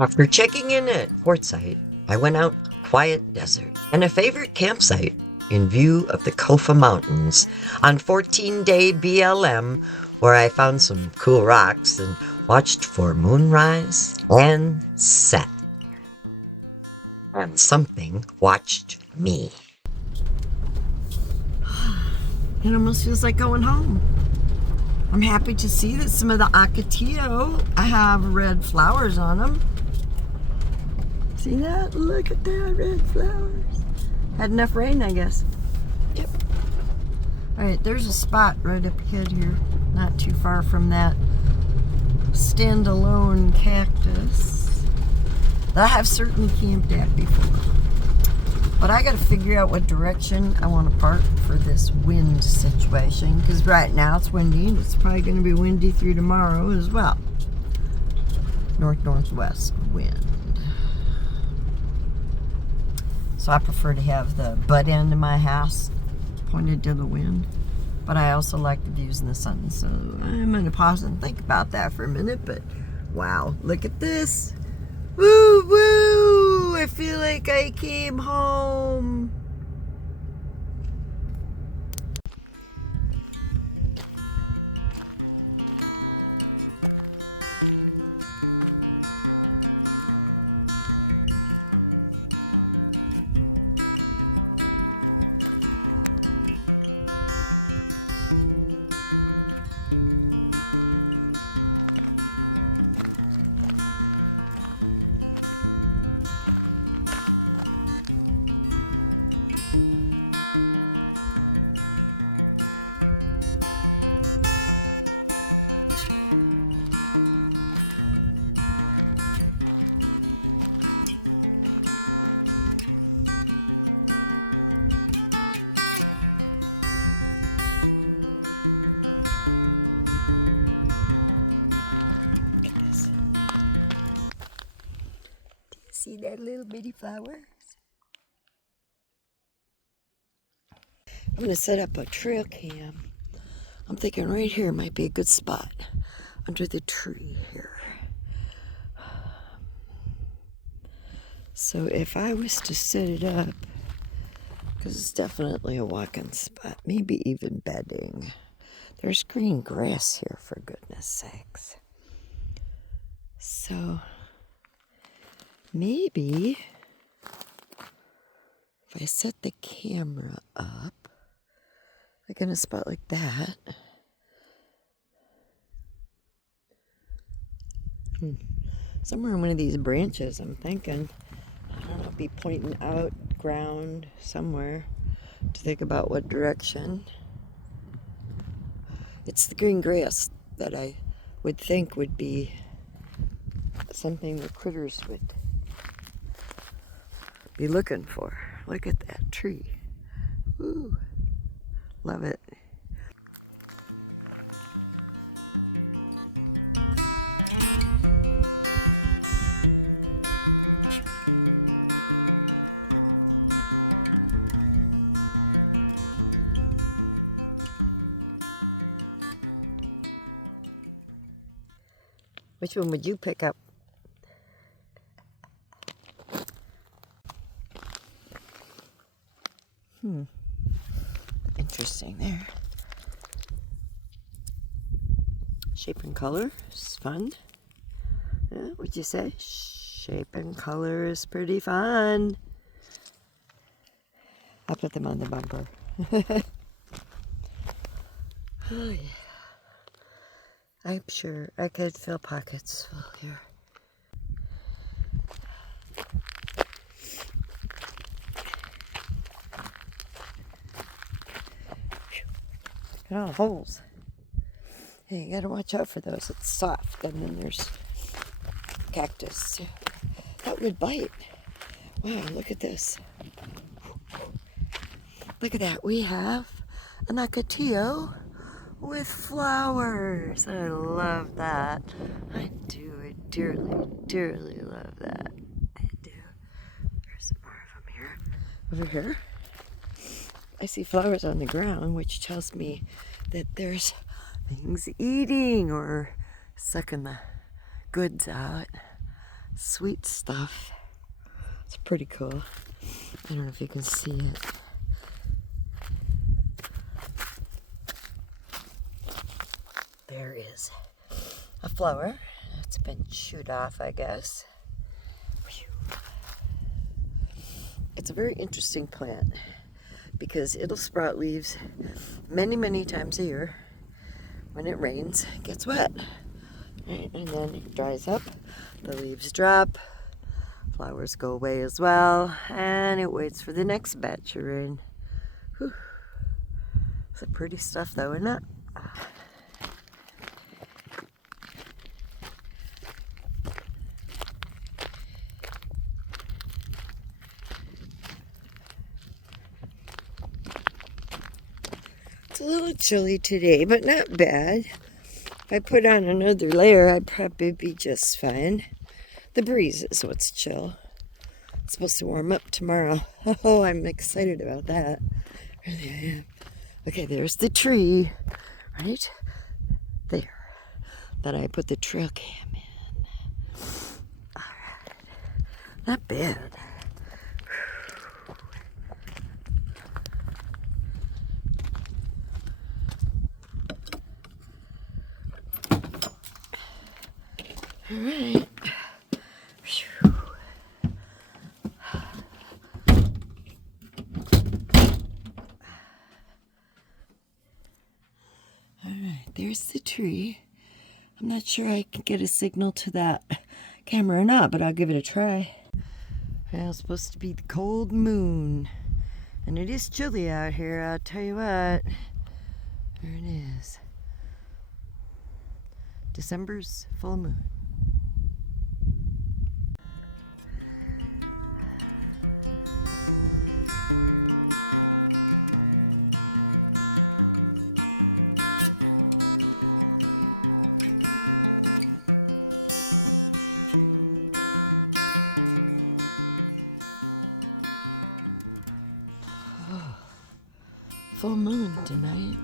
After checking in at Quartzsite, I went out quiet desert and a favorite campsite in view of the Kofa Mountains on 14-day BLM, where I found some cool rocks and watched for moonrise and set. And something watched me. It almost feels like going home. I'm happy to see that some of the Ocotillo have red flowers on them. See that? Look at that, red flowers. Had enough rain, I guess. Yep. Alright, there's a spot right up ahead here, not too far from that standalone cactus that I have certainly camped at before. But I gotta figure out what direction I want to park for this wind situation, because right now it's windy and it's probably going to be windy through tomorrow as well. North-northwest wind. So I prefer to have the butt end of my house pointed to the wind. But I also like the views in the sun. So I'm going to pause and think about that for a minute. But wow, look at this. Woo woo! I feel like I came home. See that little bitty flower? I'm going to set up a trail cam. I'm thinking right here might be a good spot under the tree here. So if I was to set it up, because it's definitely a walking spot, maybe even bedding. There's green grass here, for goodness sakes. So maybe if I set the camera up, like in a spot like that. Somewhere in one of these branches, I'm thinking. I don't know, be pointing out ground somewhere to think about what direction. It's the green grass that I would think would be something the critters would be looking for. Look at that tree. Ooh, love it. Which one would you pick up? Interesting there. Shape and color is fun. Yeah, what'd you say? Shape and color is pretty fun. I'll put them on the bumper. Oh yeah. I'm sure I could fill pockets full here. Look at all the holes. Hey, you gotta watch out for those. It's soft, and then there's cactus. That would bite. Wow, look at this. Look at that. We have an Ocotillo with flowers. I love that. I do. I dearly, dearly love that. I do. There's some more of them here. Over here, I see flowers on the ground, which tells me that there's things eating or sucking the goods out. Sweet stuff. It's pretty cool. I don't know if you can see it. There is a flower. It's been chewed off, I guess. It's a very interesting plant because it'll sprout leaves many, many times a year. When it rains, it gets wet. Right? And then it dries up, the leaves drop, flowers go away as well, and it waits for the next batch of rain. Whew. It's pretty stuff though, isn't it? It's a little chilly today, but not bad. If I put on another layer, I'd probably be just fine. The breeze is what's chill. It's supposed to warm up tomorrow. Oh, I'm excited about that. Really, I am. Okay, there's the tree, right there, that I put the trail cam in. All right, not bad. All right. Whew. All right, there's the tree. I'm not sure I can get a signal to that camera or not, but I'll give it a try. Well, it's supposed to be the cold moon. And it is chilly out here, I'll tell you what. There it is. December's full moon. Oh, full moon tonight.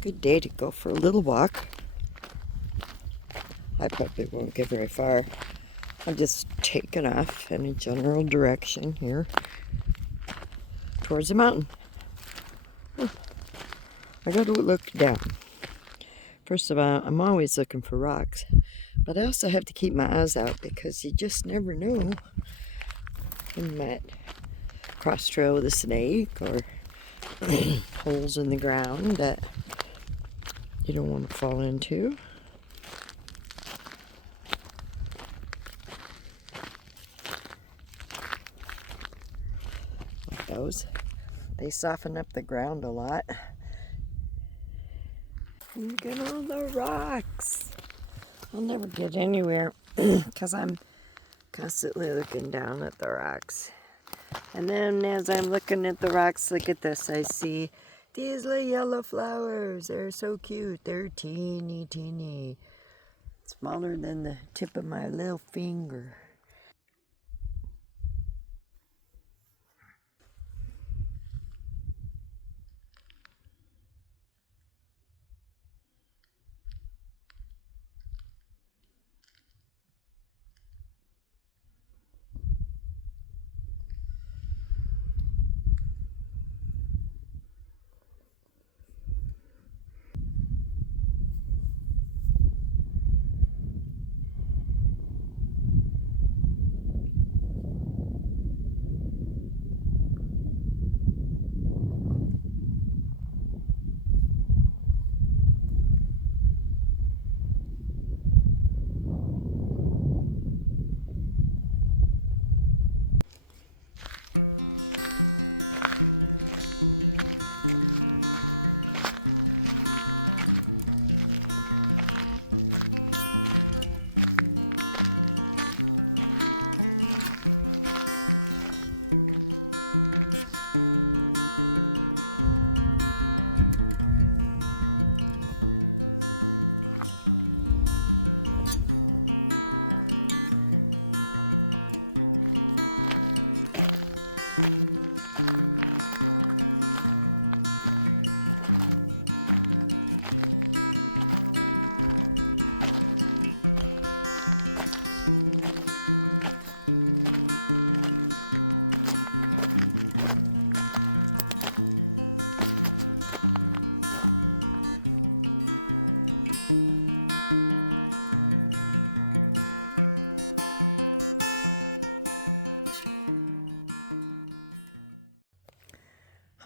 Good day to go for a little walk. I probably won't get very far. I'm just taking off in a general direction here towards the mountain. I gotta look down. First of all, I'm always looking for rocks, but I also have to keep my eyes out because you just never know. You might cross trail with a snake or holes in the ground that you don't want to fall into. Like those. They soften up the ground a lot. Look at all the rocks. I'll never get anywhere because I'm constantly looking down at the rocks. And then as I'm looking at the rocks, look at this. I see these little yellow flowers. They're so cute. They're teeny, teeny. Smaller than the tip of my little finger.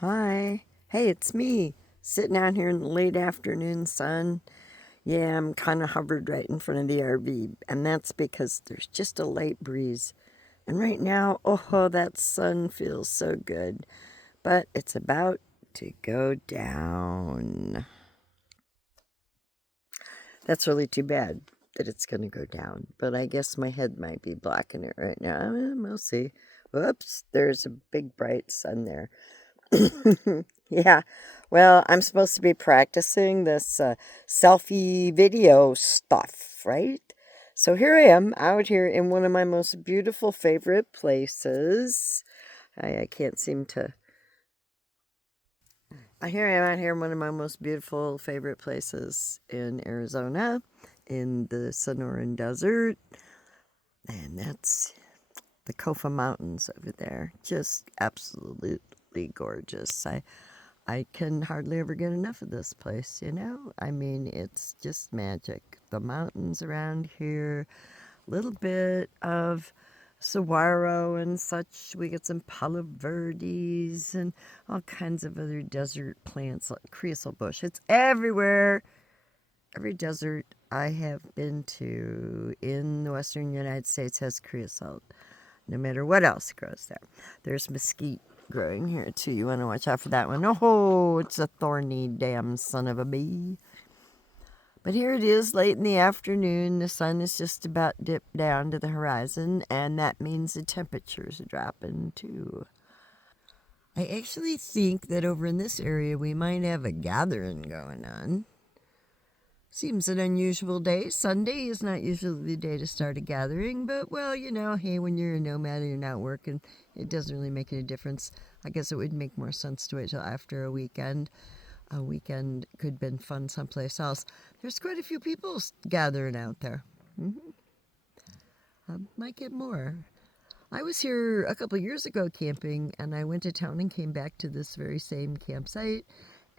Hi. Hey, it's me. Sitting out here in the late afternoon sun. Yeah, I'm kind of hovered right in front of the RV, and that's because there's just a light breeze. And right now, oh, that sun feels so good. But it's about to go down. That's really too bad that it's going to go down. But I guess my head might be blocking it right now. We'll see. Whoops, there's a big bright sun there. Yeah. Well, I'm supposed to be practicing this selfie video stuff, right? So here I am out here in one of my most beautiful favorite places. I can't seem to. Here I am out here in one of my most beautiful favorite places in Arizona, in the Sonoran Desert. And that's the Kofa Mountains over there. Just absolutely gorgeous. I can hardly ever get enough of this place, you know? I mean, it's just magic. The mountains around here, a little bit of saguaro and such. We get some palo verdes and all kinds of other desert plants like creosote bush. It's everywhere. Every desert I have been to in the western United States has creosote, no matter what else grows there. There's mesquite growing here too. You want to watch out for that one. Oh, it's a thorny damn son of a bee. But here it is late in the afternoon. The sun is just about dipped down to the horizon, and that means the temperatures are dropping too. I actually think that over in this area we might have a gathering going on. Seems an unusual day. Sunday is not usually the day to start a gathering, but well, you know, hey, when you're a nomad and you're not working, it doesn't really make any difference. I guess it would make more sense to wait till after a weekend. A weekend could have been fun someplace else. There's quite a few people gathering out there. I might get more. I was here a couple years ago camping, and I went to town and came back to this very same campsite.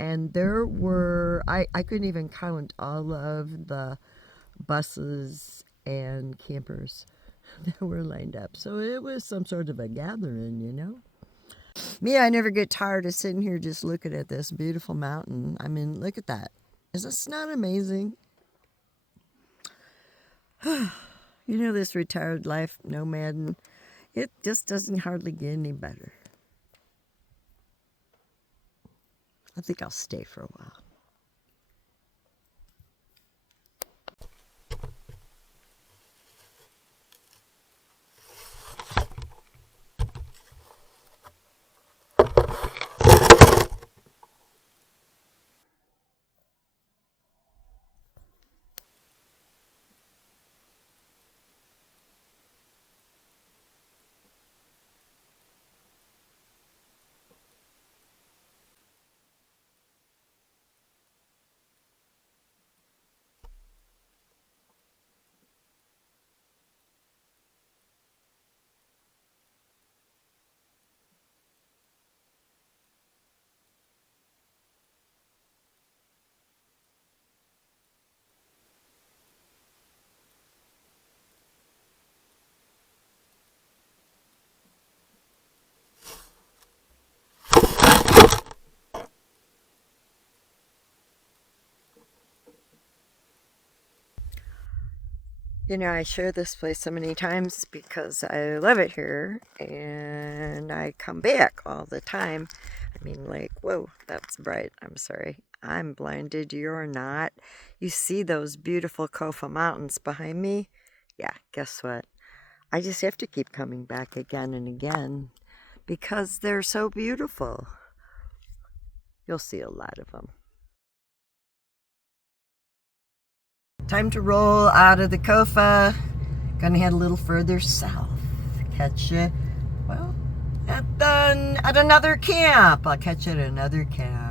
And there were, I couldn't even count all of the buses and campers that were lined up. So it was some sort of a gathering, you know? Me, I never get tired of sitting here just looking at this beautiful mountain. I mean, look at that. Is this not amazing? You know, this retired life, nomading, it just doesn't hardly get any better. I think I'll stay for a while. You know, I share this place so many times because I love it here and I come back all the time. I mean, like, whoa, that's bright. I'm sorry. I'm blinded. You're not. You see those beautiful Kofa Mountains behind me? Yeah, guess what? I just have to keep coming back again and again because they're so beautiful. You'll see a lot of them. Time to roll out of the Kofa. Gonna head a little further south. Catch you, well, at another camp. I'll catch you at another camp.